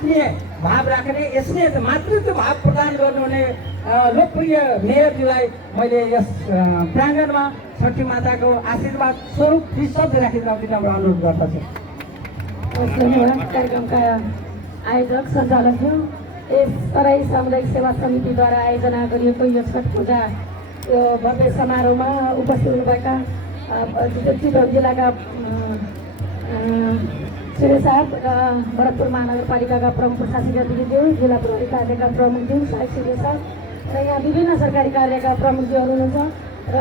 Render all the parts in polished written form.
आत्मीय भाव राख्ने यसले मातृत्व भाव प्रदान गर्नुहुने लोकप्रिय मेयरज्यूलाई मैले यस प्राङ्गणमा छठी माताको आशीर्वाद स्वरूप शब्द राखेर विनम्र अनुरोध गर्दछु। धन्यवाद। कार्यक्रमका आयोजक सञ्चालकज्यू, यस तराई सामुदायिक सेवा समितिद्वारा आयोजना गरिएको यो छठ पूजा यो भव्य समारोहमा उपस्थित हुनुभएका चितवन जिल्लाका सूर्य साहब र भरतपुर महानगरपालिकाका प्रमुख प्रशासनिक अधिकारीज्यू, जिल्ला प्रहरी कार्यका प्रमुखज्यू साहेब सूर्य साहब र यहाँ विभिन्न सरकारी कार्यका प्रमुखज्यूहरू हुनुहुन्छ र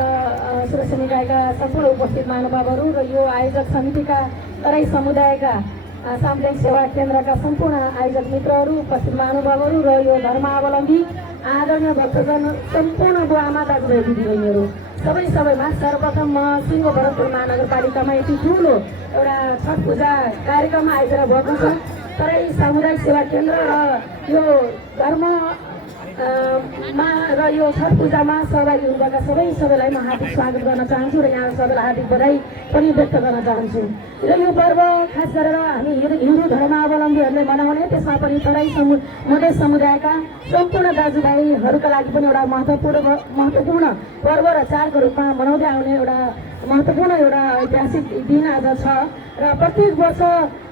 सुरक्षा निकायका सम्पूर्ण उपस्थित महानुभावहरू र यो आयोजक समितिका तराई समुदायका सामुदायिक सेवा केन्द्रका सम्पूर्ण आयोजक मित्रहरू, उपस्थित महानुभावहरू र यो धर्मावलम्बी आदरणीय भक्तजन, सम्पूर्ण बुवाआमा दाजुभाइ दिदीबहिनीहरू सबैमा सर्वप्रथम म सिङ्गो भरतपुर महानगरपालिकामा यति ठुलो एउटा छठ पूजा कार्यक्रम आयोजना भएको छ। तराई सामुदायिक सेवा केन्द्र र यो धर्ममा र यो छठ पूजामा सहभागी हुनुभएका सबैलाई म हार्दिक स्वागत गर्न चाहन्छु र यहाँ सबैलाई हार्दिक बधाई पनि व्यक्त गर्न चाहन्छु। र यो पर्व खास गरेर हामी हिन्दू धर्मावलम्बीहरूले मनाउने, त्यसमा पनि तराई मधेस समुदायका सम्पूर्ण दाजुभाइहरूका लागि पनि एउटा महत्त्वपूर्ण पर्व र चाडको रूपमा मनाउँदै आउने एउटा महत्त्वपूर्ण एउटा ऐतिहासिक दिन आज छ र प्रत्येक वर्ष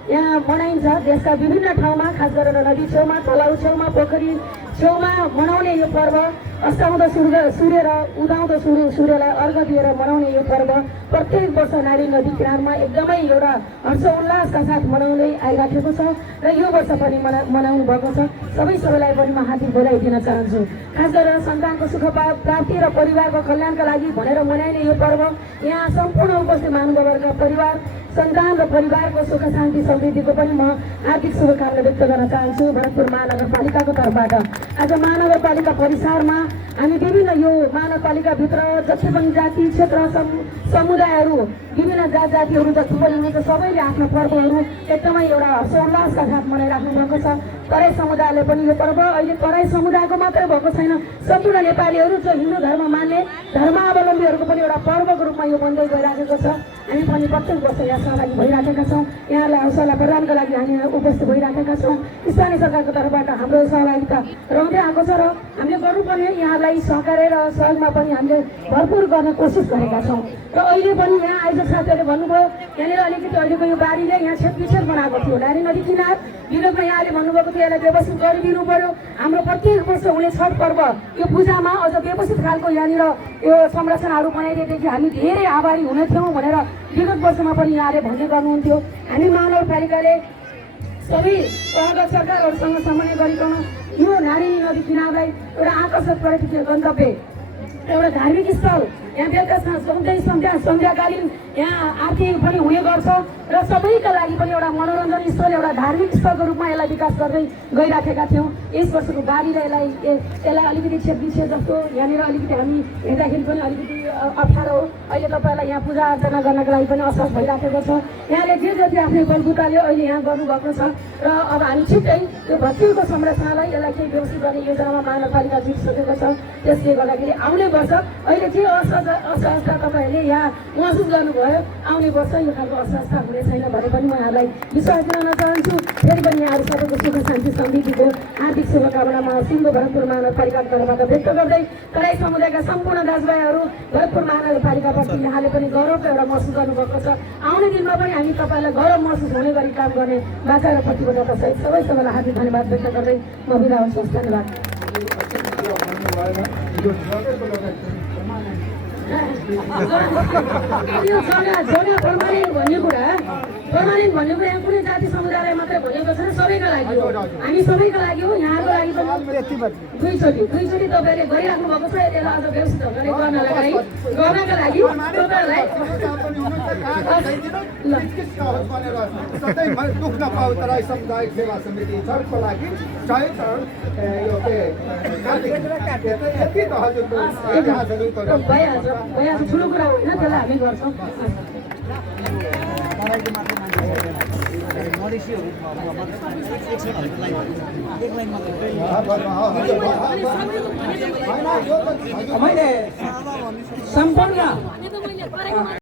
यहाँ मनाइन्छ। देशका विभिन्न ठाउँमा खास गरेर नदी छेउमा, तलाउ छेउमा, पोखरी छेउमा मनाउने यो पर्व, अस्ताउँदो सूर्य र उदाउँदो सूर्यलाई अर्घ दिएर मनाउने यो पर्व प्रत्येक वर्ष नारी नदी किनारमा एकदमै एउटा हर्षोल्लासका साथ मनाउँदै आइराखेको छ र यो वर्ष पनि मनाउनु भएको छ। सबैलाई पनि म हार्दिक बधाई दिन चाहन्छु। खास गरेर सन्तानको सुख प्राप्ति र परिवारको कल्याणका लागि भनेर मनाइने यो पर्व यहाँ सम्पूर्ण उपस्थित महानुभावहरूका परिवार, सन्तान र परिवारको सुख शान्ति समृद्धिको पनि म हार्दिक शुभकामना व्यक्त गर्न चाहन्छु भरतपुर महानगरपालिकाको तर्फबाट। आज महानगरपालिका परिसरमा हामी विभिन्न यो महानगरपालिकाभित्र जति पनि जाति क्षेत्र समुदायहरू विभिन्न जातिहरू जति पनि हुनुहुन्छ सबैले आफ्नो पर्वहरू एकदमै एउटा हर्षोल्लासका साथ मनाइराख्नु भएको छ। तराई समुदायले पनि यो पर्व अहिले तराई समुदायको मात्रै भएको छैन, सम्पूर्ण नेपालीहरू जो हिन्दू धर्म मान्ने धर्मावलम्बीहरूको पनि एउटा पर्वको रूपमा यो बन्दै गइराखेको छ। हामी पनि प्रत्येक वर्ष यहाँ सहभागी भइराखेका छौँ। यहाँलाई हौसला प्रदानका लागि हामी उपस्थित भइराखेका छौँ। स्थानीय सरकारको तर्फबाट हाम्रो सहभागिता रहँदै आएको छ र हामीले गर्नुपर्ने यहाँलाई सहकार्य र सहयोगमा पनि हामीले भरपुर गर्न कोसिस गरेका छौँ। र अहिले पनि यहाँ आयोजक साथीहरूले भन्नुभयो यहाँनिर अलिकति अहिलेको यो बारीले यहाँ छेदविच्छेद बनाएको थियो, नारी नदी किनार विरोधमा यहाँले भन्नुभएको थियो यसलाई व्यवस्थित गरिदिनु पर्यो। हाम्रो प्रत्येक वर्ष हुने छठ पर्व यो पूजामा अझ व्यवस्थित खालको यहाँनिर यो संरचनाहरू बनाइदिएदेखि हामी धेरै आभारी हुने थियौँ भनेर विगत वर्षमा पनि यहाँले भन्ने गर्नुहुन्थ्यो। हामी महानगरपालिकाले सबै प्रगत सरकारहरूसँग समन्वय गरिकन यो नारी नदी किनारलाई एउटा आकर्षक पर्यटकीय गन्तव्य, एउटा धार्मिक स्थल, यहाँ बेलुका सन्ध्याकालीन यहाँ आरती पनि हुने गर्छ र सबैका लागि पनि एउटा मनोरञ्जन स्थल, एउटा धार्मिक स्थलको रूपमा यसलाई विकास गर्दै गइराखेका थियौँ। यस वर्षको बारीले यसलाई अलिकति छेदविच्छेद जस्तो यहाँनिर अलिकति हामी हेर्दाखेरि पनि अलिकति अप्ठ्यारो हो। अहिले तपाईँलाई यहाँ पूजा अर्चना गर्नको लागि पनि असहज भइराखेको छ। यहाँले जे जति आफ्नै बलबुताले अहिले यहाँ गर्नुभएको छ र अब हामी छिट्टै यो भत्किएको संरचनालाई यसलाई केही व्यवस्थित गर्ने योजनामा महानगरपालिका जुटिसकेको छ। त्यसले गर्दाखेरि आउने वर्ष अहिले के असहजता तपाईँहरूले यहाँ महसुस गर्नुभयो, आउने वर्ष यो खालको असहजता हुने छैन भने पनि म यहाँलाई विश्वास दिलाउन चाहन्छु। फेरि पनि यहाँहरू सबैको सुख शान्ति समृद्धिको हार्दिक शुभकामना म सिङ्गो भरतपुर महानगरपालिकाको तर्फबाट व्यक्त गर्दै तराई समुदायका सम्पूर्ण दाजुभाइहरू भरतपुर महानगरपालिकाप्रति यहाँले पनि गौरवको एउटा महसुस गर्नुभएको छ। आउने दिनमा पनि हामी तपाईँलाई गौरव महसुस हुने गरी काम गर्ने बाचा र प्रतिबद्धतासहित सबैलाई हार्दिक धन्यवाद व्यक्त गर्दै म बिदा हुन्छु। धन्यवाद। यो पर्मानेन्ट भन्ने कुरा यहाँ कुनै जाति समुदायलाई मात्रै भनेको छैन, सबैका लागि हो। हामी सबैका लागि हो। यहाँको लागि पनि दुईचोटि तपाईँले गरिराख्नु भएको छ। यसलाई अझ व्यवस्थित ढङ्गले गर्नका लागि तपाईँहरूलाई दुख नपाऊ तराई सामुदायिक सेवा समिति छठको लागि भइहाल्छ, ठुलो कुरा होइन, त्यसलाई हामी गर्छौँ। मैले सम्पूर्ण